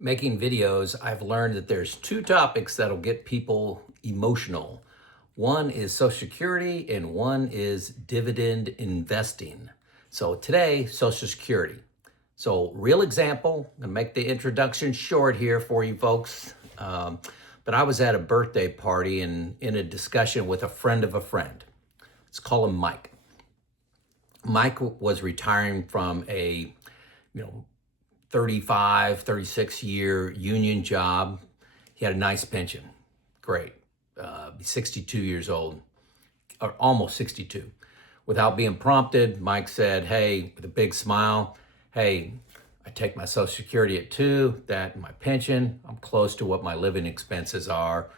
Making videos, I've learned that there's two topics that'll get people emotional. One is Social Security and one is dividend investing. So today, Social Security. So real example, I'm gonna make the introduction short here for you folks. But I was at a birthday party and in a discussion with a friend of a friend. Let's call him Mike. Mike was retiring from a, 35, 36 year union job. He had a nice pension. Great. 62 years old, or almost 62. Without being prompted, Mike said, hey, with a big smile, hey, I take my Social Security at 2, that and my pension. I'm close to what my living expenses are.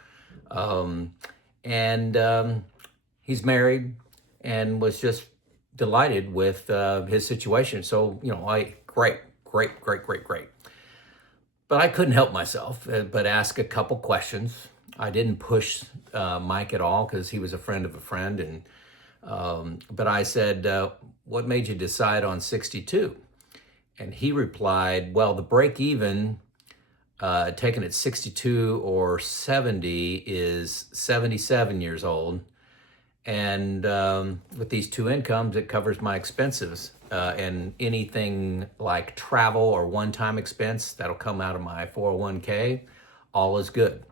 He's married and was just delighted with his situation. So, great. But I couldn't help myself but ask a couple questions. I didn't push Mike at all because he was a friend of a friend. But I said, what made you decide on 62? And he replied, well, the break even taken at 62 or 70 is 77 years old. And with these two incomes, it covers my expenses. And anything like travel or one-time expense that'll come out of my 401k, all is good.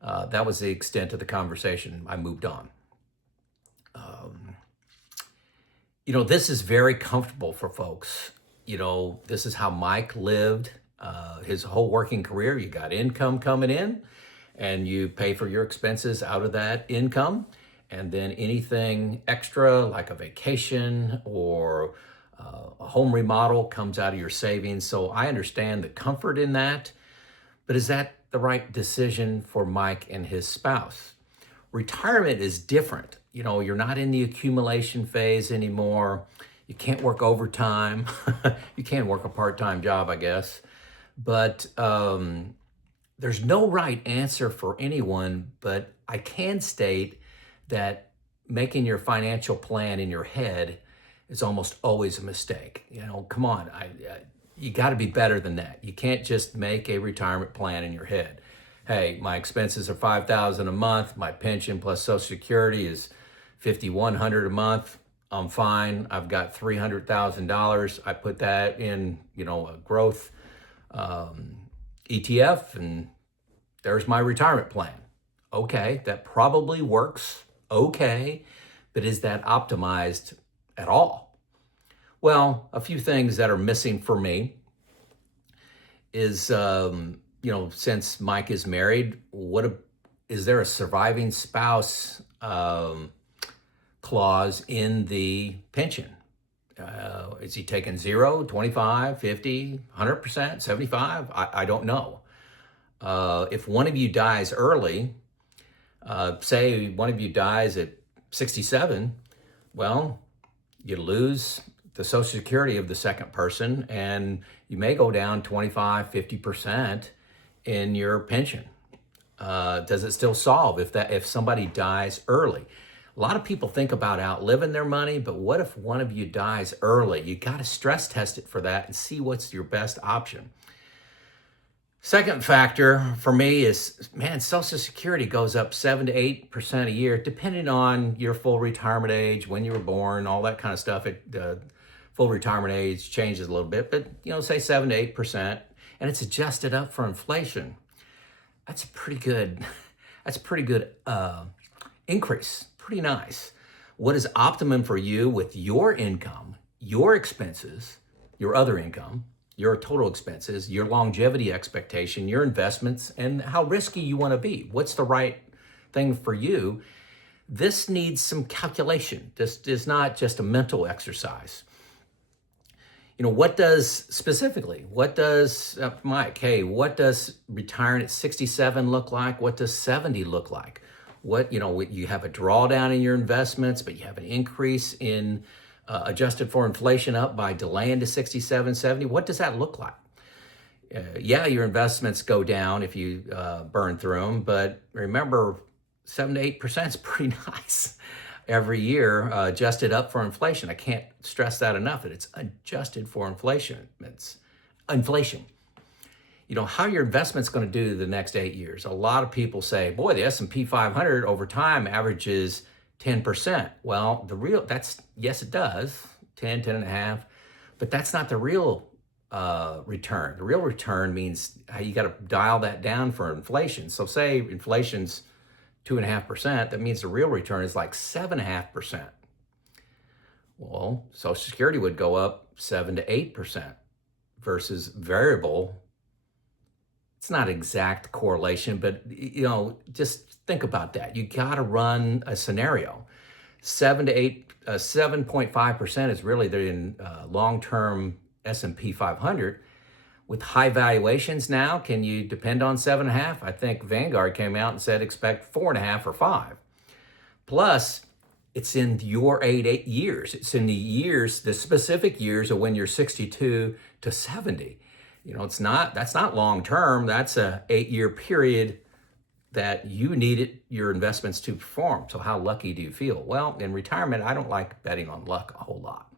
That was the extent of the conversation. I moved on. This is very comfortable for folks. This is how Mike lived his whole working career. You got income coming in and you pay for your expenses out of that income. And then anything extra like a vacation or a home remodel comes out of your savings. So I understand the comfort in that, but is that the right decision for Mike and his spouse? Retirement is different. You're not in the accumulation phase anymore. You can't work overtime. You can work a part-time job, I guess. But there's no right answer for anyone, but I can state that making your financial plan in your head is almost always a mistake. Come on, you got to be better than that. You can't just make a retirement plan in your head. Hey, my expenses are $5,000 a month. My pension plus Social Security is $5,100 a month. I'm fine. I've got $300,000. I put that in, a growth ETF, and there's my retirement plan. Okay, that probably works. Okay, but is that optimized at all? Well, a few things that are missing for me is, since Mike is married, is there a surviving spouse clause in the pension? Is he taking 0, 25, 50, 100%, 75? I don't know. If one of you dies early, say one of you dies at 67, well, you lose the Social Security of the second person and you may go down 25, 50% in your pension. Does it still solve if somebody dies early? A lot of people think about outliving their money, but what if one of you dies early? You got to stress test it for that and see what's your best option. Second factor for me is, Social Security goes up 7 to 8% a year, depending on your full retirement age, when you were born, all that kind of stuff. Full retirement age changes a little bit, but say 7 to 8%, and it's adjusted up for inflation. That's a pretty good increase. Pretty nice. What is optimum for you with your income, your expenses, your other income, your total expenses, your longevity expectation, your investments, and how risky you want to be? What's the right thing for you? This needs some calculation. This is not just a mental exercise. What does Mike, what does retiring at 67 look like? What does 70 look like? You have a drawdown in your investments, but you have an increase in adjusted for inflation up by delaying to 67, 70. What does that look like? Your investments go down if you burn through them, but remember, 7 to 8% is pretty nice every year, adjusted up for inflation. I can't stress that enough, that it's adjusted for inflation. It's inflation. how your investment's going to do the next 8 years. A lot of people say, boy, the S&P 500 over time averages 10%. Well, yes, it does, 10 and a half, but that's not the real return. The real return means how you got to dial that down for inflation. So say inflation's 2.5%, that means the real return is like 7.5%. Well, Social Security would go up 7 to 8% versus variable. It's not exact correlation, but just think about that. You got to run a scenario. 7.5% is really the long-term S&P 500. With high valuations now, can you depend on 7.5? I think Vanguard came out and said expect 4.5 or 5. Plus, it's in your 8 years. It's in the specific years of when you're 62 to 70. That's not long term. That's a 8-year period that you needed your investments to perform. So how lucky do you feel? Well, in retirement, I don't like betting on luck a whole lot.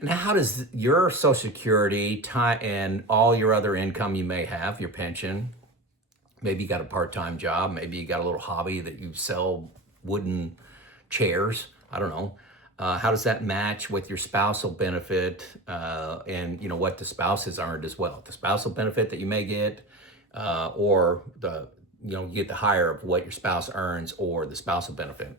And how does your Social Security and all your other income you may have, your pension, maybe you got a part-time job, maybe you got a little hobby that you sell wooden chairs, I don't know. How does that match with your spousal benefit and what the spouse has earned as well? The spousal benefit that you may get or you get the higher of what your spouse earns or the spousal benefit.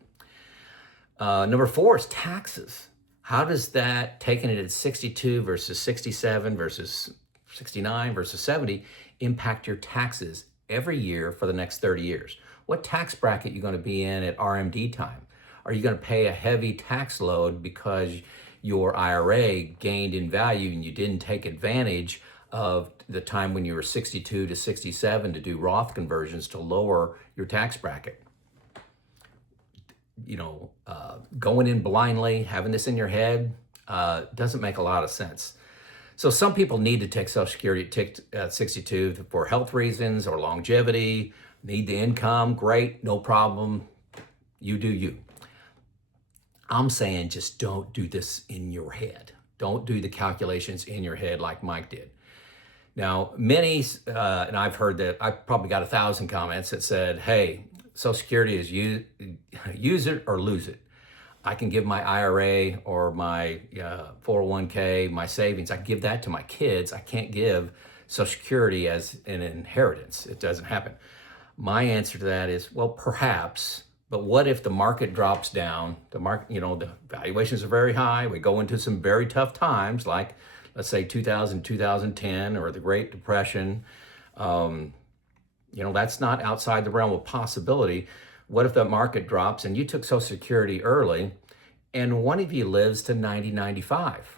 Number 4 is taxes. How does that, taking it at 62 versus 67 versus 69 versus 70, impact your taxes every year for the next 30 years? What tax bracket are you going to be in at RMD time? Are you going to pay a heavy tax load because your IRA gained in value and you didn't take advantage of the time when you were 62 to 67 to do Roth conversions to lower your tax bracket? Going in blindly, having this in your head, doesn't make a lot of sense. So some people need to take Social Security at 62 for health reasons or longevity, need the income, great, no problem. You do you. I'm saying just don't do this in your head. Don't do the calculations in your head like Mike did. Now, many, and I've heard that, I've probably got 1,000 comments that said, hey, Social Security is use it or lose it. I can give my IRA or my 401k, my savings, I give that to my kids. I can't give Social Security as an inheritance. It doesn't happen. My answer to that is, well, perhaps, but what if the market drops down? The market, the valuations are very high. We go into some very tough times, like let's say 2000, 2010, or the Great Depression. That's not outside the realm of possibility. What if the market drops and you took Social Security early and one of you lives to 90, 95?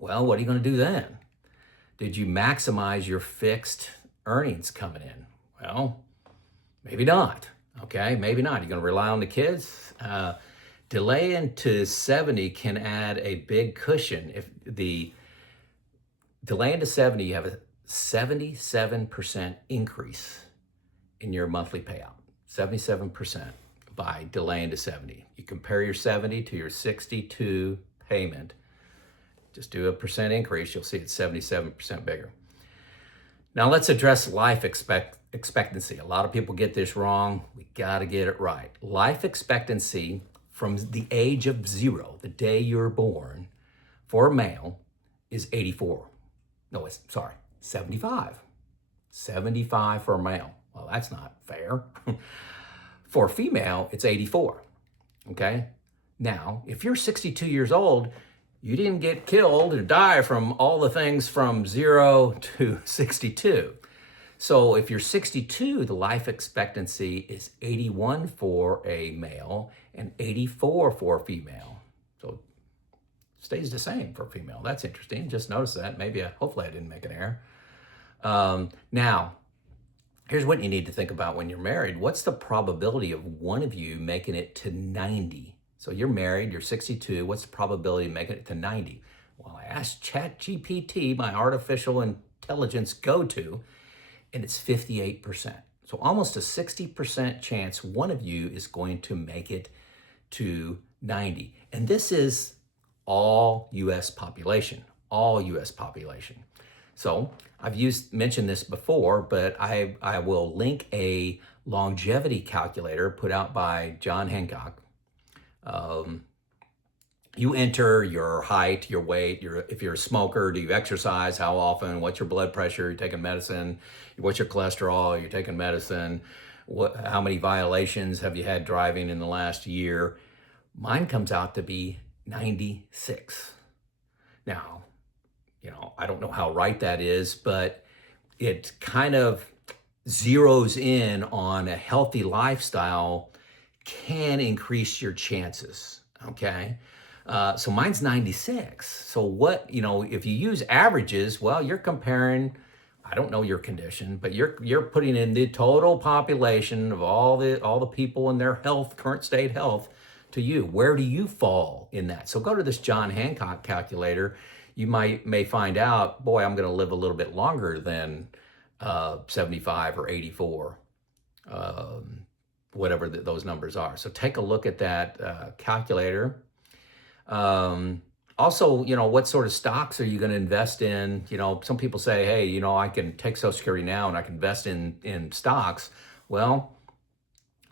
Well, what are you going to do then? Did you maximize your fixed earnings coming in? Well, maybe not. Okay, maybe not. You're going to rely on the kids. Delay into 70 can add a big cushion. If the delay into 70, you have a 77% increase in your monthly payout. 77% by delaying to 70. You compare your 70 to your 62 payment, just do a percent increase, you'll see it's 77% bigger. Now let's address life expectancy. A lot of people get this wrong. We got to get it right. Life expectancy from the age of 0, the day you're born, for a male is 84. No, 75. 75 for a male. Well, that's not fair. For a female, it's 84. Okay? Now, if you're 62 years old, you didn't get killed or die from all the things from 0 to 62. So if you're 62, the life expectancy is 81 for a male and 84 for a female. So it stays the same for a female. That's interesting. Just notice that. Hopefully I didn't make an error. Now, here's what you need to think about when you're married. What's the probability of one of you making it to 90? So you're married, you're 62. What's the probability of making it to 90? Well, I asked ChatGPT, my artificial intelligence go-to, and it's 58%. So almost a 60% chance one of you is going to make it to 90. And this is all U.S. population, all U.S. population. So I've mentioned this before, but I will link a longevity calculator put out by John Hancock. You enter your height, your weight, if you're a smoker, do you exercise, how often, what's your blood pressure, you're taking medicine, what's your cholesterol, you're taking medicine, how many violations have you had driving in the last year. Mine comes out to be 96. Now, I don't know how right that is, but it kind of zeroes in on a healthy lifestyle can increase your chances, okay? So mine's 96. So if you use averages, well, you're comparing, I don't know your condition, but you're putting in the total population of all the people in their current state health to you. Where do you fall in that? So go to this John Hancock calculator. You may find out, boy, I'm going to live a little bit longer than 75 or 84, whatever those numbers are. So take a look at that calculator. Also, what sort of stocks are you going to invest in? Some people say, hey, I can take Social Security now and I can invest in stocks. Well,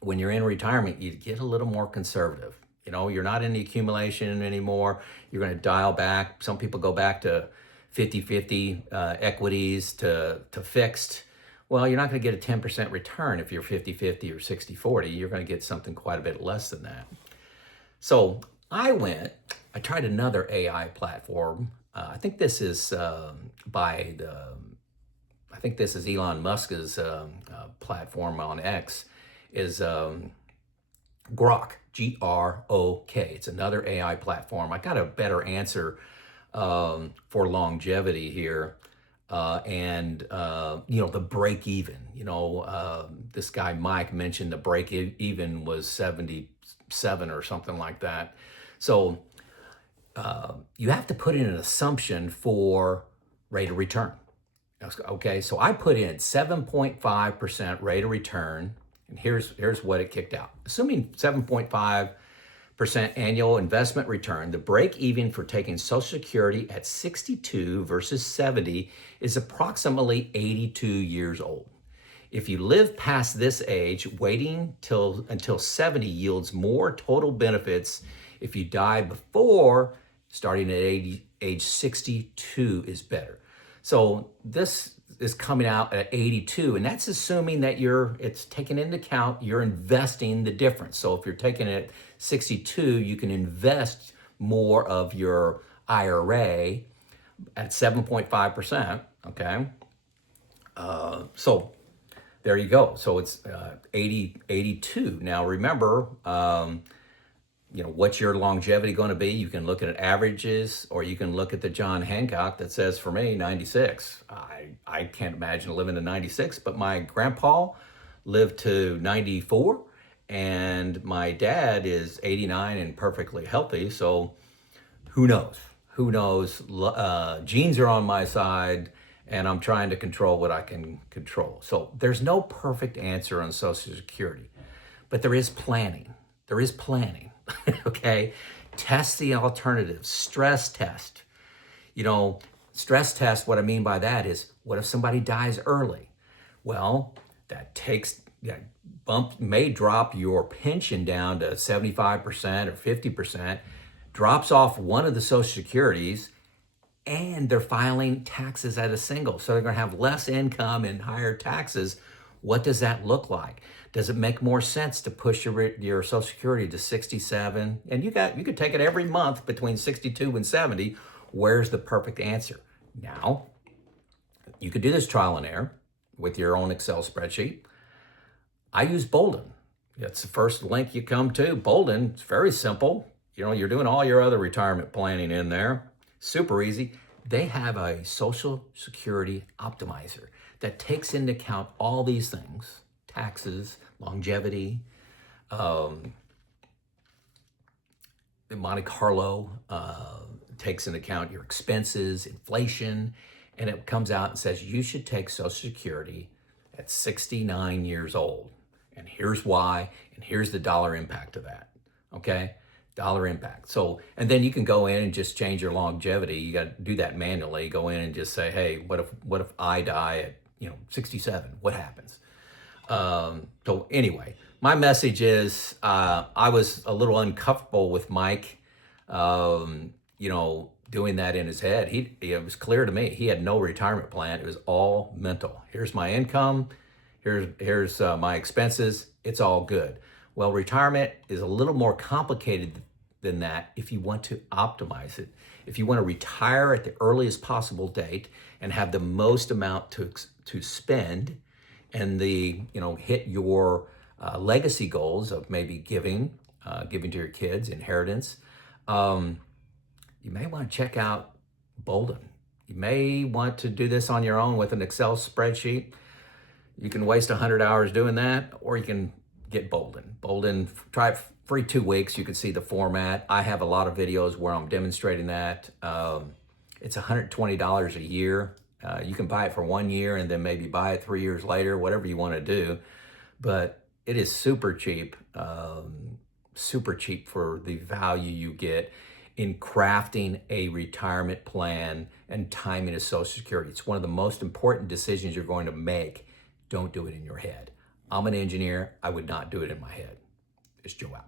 when you're in retirement, you get a little more conservative. You're not in the accumulation anymore. You're going to dial back. Some people go back to 50-50 equities to fixed. Well, you're not going to get a 10% return if you're 50-50 or 60-40. You're going to get something quite a bit less than that. So I tried another AI platform. I think this is Elon Musk's platform on X, is Grok, Grok. It's another AI platform. I got a better answer for longevity here. The break even, this guy Mike mentioned the break even was 77 or something like that. So you have to put in an assumption for rate of return. Okay, so I put in 7.5% rate of return, and here's what it kicked out. Assuming 7.5% annual investment return, the break even for taking Social Security at 62 versus 70 is approximately 82 years old. If you live past this age, waiting until 70 yields more total benefits. If you die before starting at age 62 is better. So this is coming out at 82, and that's assuming that it's taking into account you're investing the difference. So if you're taking it at 62, you can invest more of your IRA at 7.5%, okay? So there you go. So it's 82. Now remember, what's your longevity going to be? You can look at averages, or you can look at the John Hancock that says, for me, 96. I can't imagine living to 96, but my grandpa lived to 94, and my dad is 89 and perfectly healthy. So who knows? Who knows? Genes are on my side, and I'm trying to control what I can control. So there's no perfect answer on Social Security, but there is planning. There is planning. Okay, test the alternatives. Stress test. Stress test, what I mean by that is, what if somebody dies early? Well, that bump may drop your pension down to 75% or 50%, drops off one of the Social Securities, and they're filing taxes at a single. So they're going to have less income and higher taxes. What does that look like? Does it make more sense to push your Social Security to 67? And you could take it every month between 62 and 70. Where's the perfect answer? Now, you could do this trial and error with your own Excel spreadsheet. I use Boldin. That's the first link you come to. Boldin, it's very simple. You're doing all your other retirement planning in there. Super easy. They have a Social Security optimizer that takes into account all these things: taxes, longevity, the Monte Carlo takes into account your expenses, inflation, and it comes out and says you should take Social Security at 69 years old. And here's why, and here's the dollar impact of that. Okay? dollar impact. So, and then you can go in and just change your longevity. You got to do that manually. Go in and just say, hey, what if I die at 67? What happens? So anyway, my message is I was a little uncomfortable with Mike, doing that in his head. It was clear to me he had no retirement plan. It was all mental. Here's my income. Here's my expenses. It's all good. Well, retirement is a little more complicated than that if you want to optimize it. If you want to retire at the earliest possible date and have the most amount to spend, and hit your legacy goals of maybe giving to your kids, inheritance, you may want to check out Boldin. You may want to do this on your own with an Excel spreadsheet. You can waste 100 hours doing that, or you can get Boldin. Boldin, try it free 2 weeks. You can see the format. I have a lot of videos where I'm demonstrating that. It's $120 a year. You can buy it for 1 year and then maybe buy it 3 years later, whatever you want to do. But it is super cheap for the value you get in crafting a retirement plan and timing a Social Security. It's one of the most important decisions you're going to make. Don't do it in your head. I'm an engineer. I would not do it in my head. It's Joe out.